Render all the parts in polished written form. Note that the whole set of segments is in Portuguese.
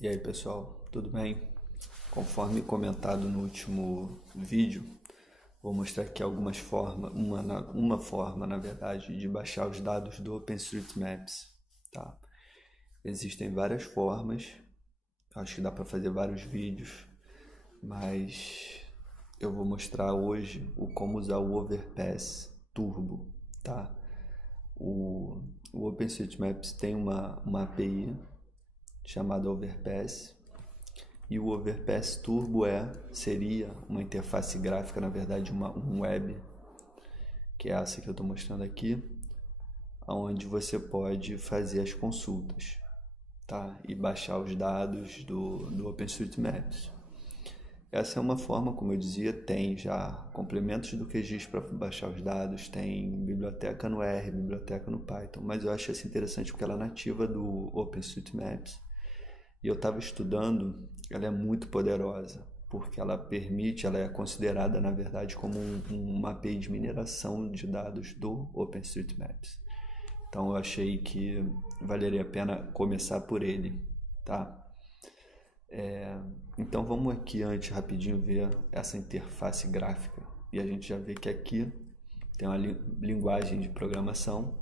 E aí pessoal, tudo bem? Conforme comentado no último vídeo, vou mostrar aqui algumas formas, uma forma na verdade de baixar os dados do OpenStreetMaps, tá? Existem várias formas, acho que dá para fazer vários vídeos, mas eu vou mostrar hoje como usar o Overpass Turbo, tá? O OpenStreetMaps tem uma API chamada Overpass. E o Overpass Turbo seria uma interface gráfica, na verdade um web, que é essa que eu estou mostrando aqui, onde você pode fazer as consultas, tá? E baixar os dados do OpenStreetMaps. Essa é uma forma, como eu dizia, tem já complementos do QGIS para baixar os dados, tem biblioteca no R, biblioteca no Python, mas eu acho essa interessante porque ela é nativa do OpenStreetMaps. E eu estava estudando, ela é muito poderosa, porque ela é considerada, na verdade, como uma API de mineração de dados do OpenStreetMaps. Então eu achei que valeria a pena começar por ele, tá? Então vamos aqui antes rapidinho ver essa interface gráfica. E a gente já vê que aqui tem uma linguagem de programação,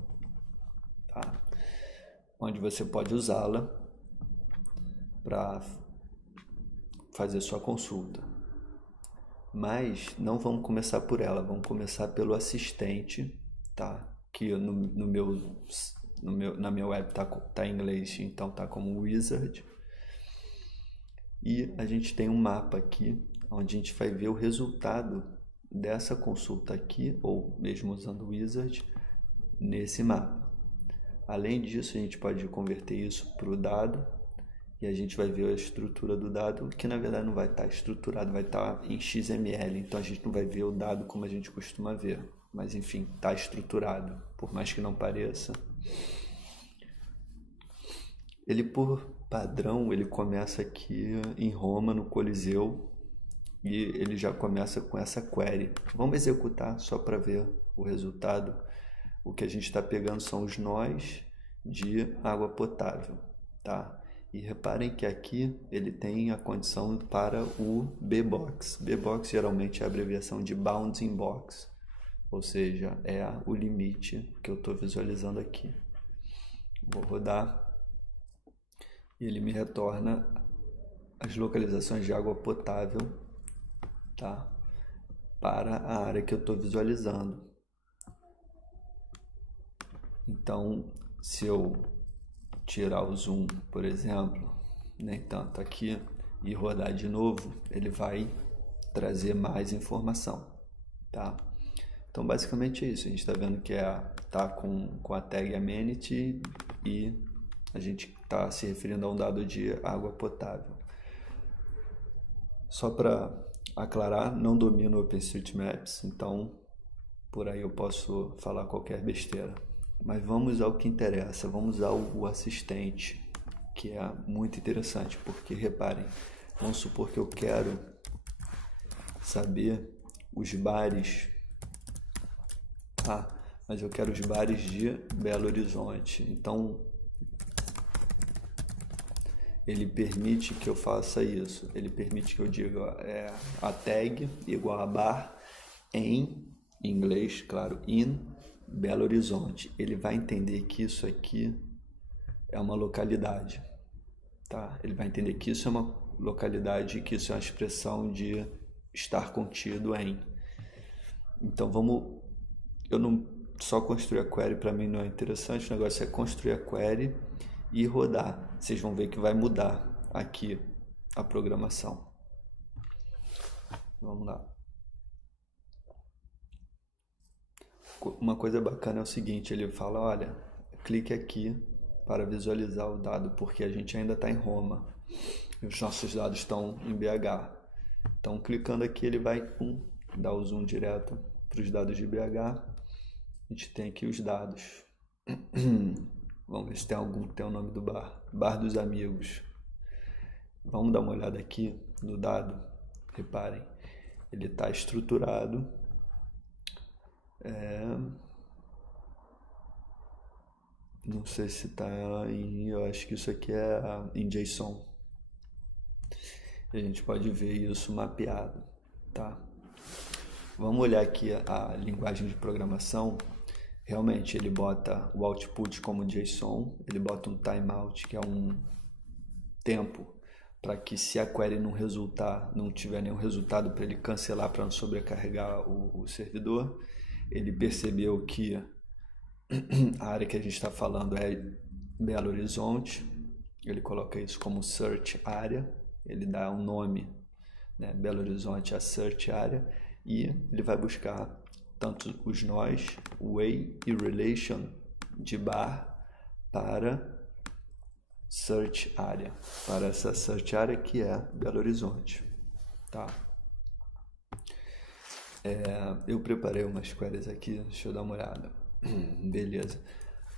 tá? Onde você pode usá-la para fazer sua consulta. Mas não vamos começar por ela, vamos começar pelo assistente, tá? Que na minha web tá em inglês, então tá como Wizard. E a gente tem um mapa aqui, onde a gente vai ver o resultado dessa consulta aqui, ou mesmo usando o Wizard, nesse mapa. Além disso, a gente pode converter isso para o dado, e a gente vai ver a estrutura do dado, que na verdade não vai estar estruturado, vai estar em XML, então a gente não vai ver o dado como a gente costuma ver, mas enfim, está estruturado, por mais que não pareça. Ele, por padrão, ele começa aqui em Roma, no Coliseu, e ele já começa com essa query. Vamos executar só para ver o resultado. O que a gente está pegando são os nós de água potável, tá? E reparem que aqui ele tem a condição para o Bbox. Bbox geralmente é a abreviação de Bounding Box, ou seja, é o limite que eu estou visualizando aqui. Vou rodar e ele me retorna as localizações de água potável, tá? Para a área que eu estou visualizando. Então, se eu tirar o zoom, por exemplo, nem tanto aqui, e rodar de novo, ele vai trazer mais informação, tá? Então, basicamente é isso. A gente está vendo que tá com a tag amenity e a gente está se referindo a um dado de água potável. Só para aclarar, não domino OpenStreetMaps, então por aí eu posso falar qualquer besteira. Mas vamos ao que interessa, vamos ao assistente, que é muito interessante, porque reparem, vamos supor que eu quero saber os bares, mas eu quero os bares de Belo Horizonte, então ele permite que eu faça isso, ele permite que eu diga a tag igual a bar em inglês, claro, in Belo Horizonte. Ele vai entender que isso aqui é uma localidade, tá? Ele vai entender que isso é uma localidade, que isso é uma expressão de estar contido em. Então eu não só construir a query para mim não é interessante, o negócio é construir a query e rodar. Vocês vão ver que vai mudar aqui a programação. Vamos lá. Uma coisa bacana é o seguinte, ele fala, olha, clique aqui para visualizar o dado, porque a gente ainda está em Roma e os nossos dados estão em BH. Então, clicando aqui, ele vai dar o zoom direto para os dados de BH. A gente tem aqui os dados. Vamos ver se tem o nome do bar. Bar dos Amigos. Vamos dar uma olhada aqui no dado. Reparem, ele está estruturado. Não sei se está eu acho que isso aqui é em JSON, E a gente pode ver isso mapeado, tá? Vamos olhar aqui a linguagem de programação. Realmente ele bota o output como JSON, ele bota um timeout, que é um tempo para que, se a query não tiver nenhum resultado, para ele cancelar, para não sobrecarregar o servidor. Ele percebeu que a área que a gente está falando é Belo Horizonte, ele coloca isso como search area, ele dá um nome, né, Belo Horizonte a search area, e ele vai buscar tanto os nós, way e relation de bar para search area, para essa search area que é Belo Horizonte, tá? Eu preparei umas queries aqui, deixa eu dar uma olhada. Beleza.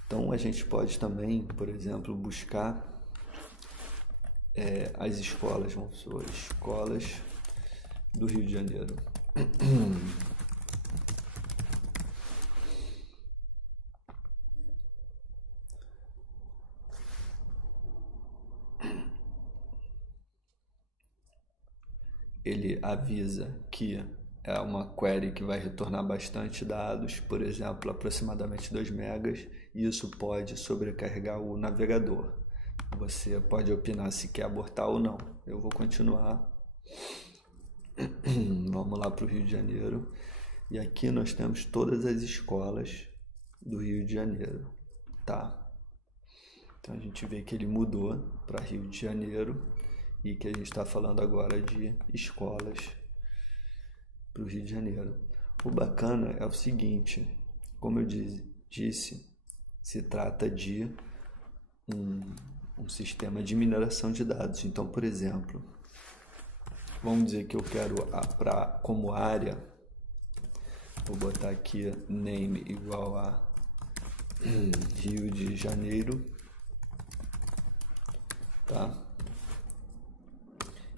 Então a gente pode também, por exemplo, buscar as escolas, vamos supor, escolas do Rio de Janeiro. Ele avisa que é uma query que vai retornar bastante dados, por exemplo, aproximadamente 2 megas, e isso pode sobrecarregar o navegador. Você pode opinar se quer abortar ou não. Eu vou continuar. Vamos lá para o Rio de Janeiro. E aqui nós temos todas as escolas do Rio de Janeiro, tá? Então a gente vê que ele mudou para Rio de Janeiro e que a gente está falando agora de escolas para o Rio de Janeiro. O bacana é o seguinte, como eu disse, se trata de um sistema de mineração de dados. Então, por exemplo, vamos dizer que eu quero como área, vou botar aqui name igual a Rio de Janeiro, tá?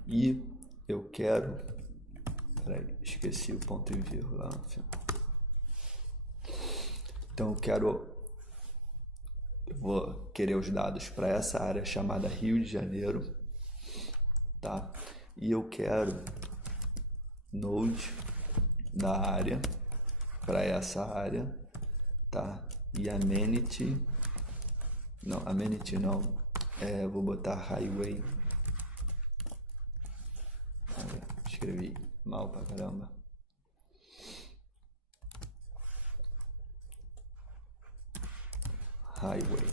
E eu quero, peraí, esqueci o ponto e vírgula. Então eu vou querer os dados para essa área chamada Rio de Janeiro, tá? E eu quero node da área para essa área, tá? E amenity não, vou botar highway. Escrevi mal pra caramba. Highway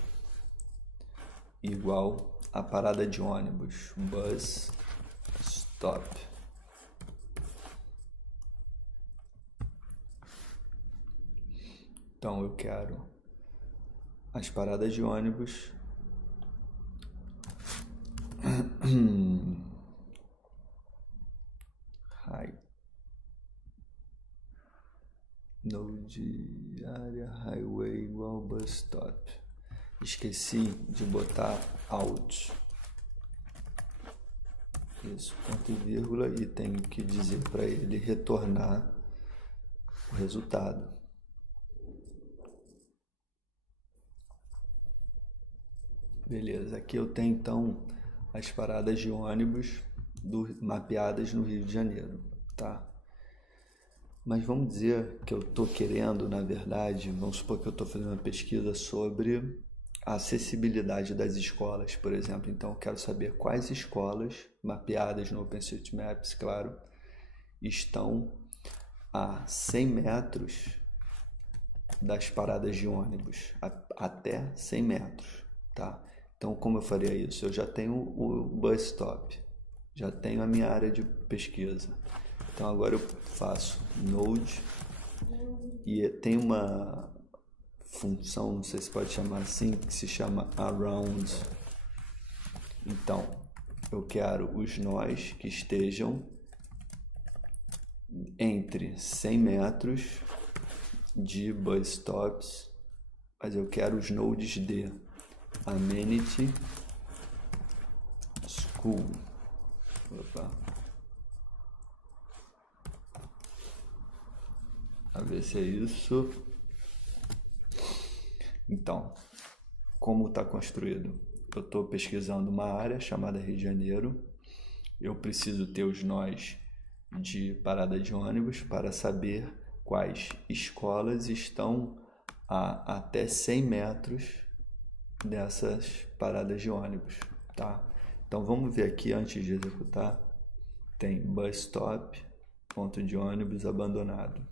igual a parada de ônibus, bus stop. Então eu quero as paradas de ônibus node área highway igual bus stop. Esqueci de botar out. Isso, ponto e vírgula, e tenho que dizer para ele retornar o resultado. Beleza, aqui eu tenho então as paradas de ônibus mapeadas no Rio de Janeiro, tá? Mas vamos dizer que eu estou querendo, na verdade, vamos supor que eu estou fazendo uma pesquisa sobre a acessibilidade das escolas, por exemplo. Então eu quero saber quais escolas mapeadas no OpenStreetMaps, claro, estão a 100 metros das paradas de ônibus, até 100 metros, tá? Então como eu faria isso? Eu já tenho o bus stop, já tenho a minha área de pesquisa. Então agora eu faço node e tem uma função, não sei se pode chamar assim, que se chama around. Então eu quero os nós que estejam entre 100 metros de bus stops, mas eu quero os nodes de amenity school. Opa. A ver se é isso. Então, como está construído? Eu estou pesquisando uma área chamada Rio de Janeiro. eu preciso ter os nós de parada de ônibus para saber quais escolas estão a até 100 metros dessas paradas de ônibus, tá? Então vamos ver aqui antes de executar. Tem bus stop, ponto de ônibus abandonado.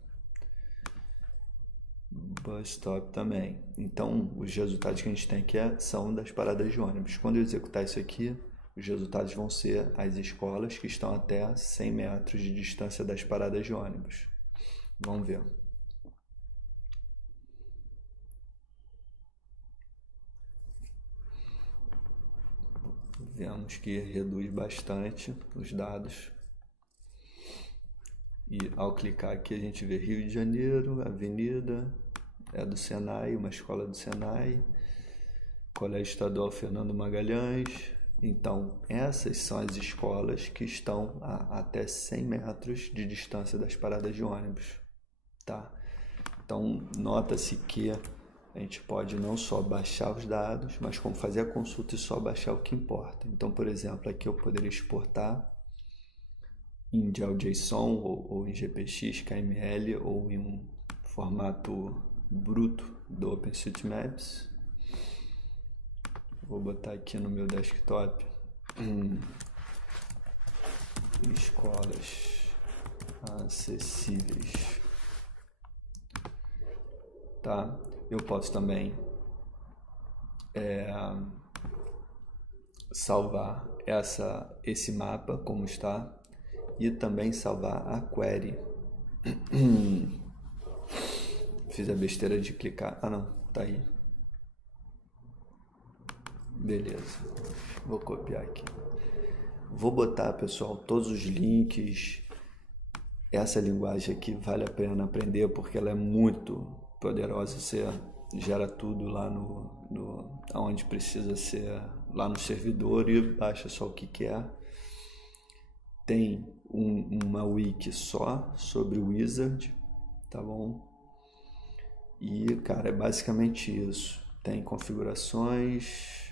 Bus stop também. Então os resultados que a gente tem aqui são das paradas de ônibus. Quando eu executar isso aqui, os resultados vão ser as escolas que estão até 100 metros de distância das paradas de ônibus. Vamos ver. Vemos que reduz bastante os dados. E ao clicar aqui a gente vê Rio de Janeiro, Avenida, é do Senai, uma escola do Senai, Colégio Estadual Fernando Magalhães. Então essas são as escolas que estão a até 100 metros de distância das paradas de ônibus, tá? Então nota-se que a gente pode não só baixar os dados, mas como fazer a consulta e só baixar o que importa. Então, por exemplo, aqui eu poderia exportar em JSON ou em GPX, KML ou em um formato bruto do OpenStreetMaps. Vou botar aqui no meu desktop escolas acessíveis, tá? Eu posso também salvar esse mapa como está e também salvar a query. Fiz a besteira de clicar. Ah não, tá aí. Beleza. Vou copiar aqui. Vou botar, pessoal, todos os links. Essa linguagem aqui vale a pena aprender porque ela é muito poderosa. Você gera tudo lá onde precisa ser, lá no servidor, e baixa só o que quer. Tem uma wiki só sobre o Wizard, tá bom? E, cara, é basicamente isso. Tem configurações,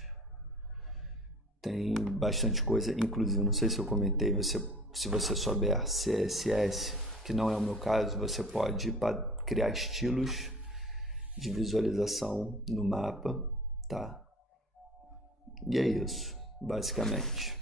tem bastante coisa, inclusive, não sei se eu comentei, se você souber CSS, que não é o meu caso, você pode criar estilos de visualização no mapa, tá? E é isso, basicamente.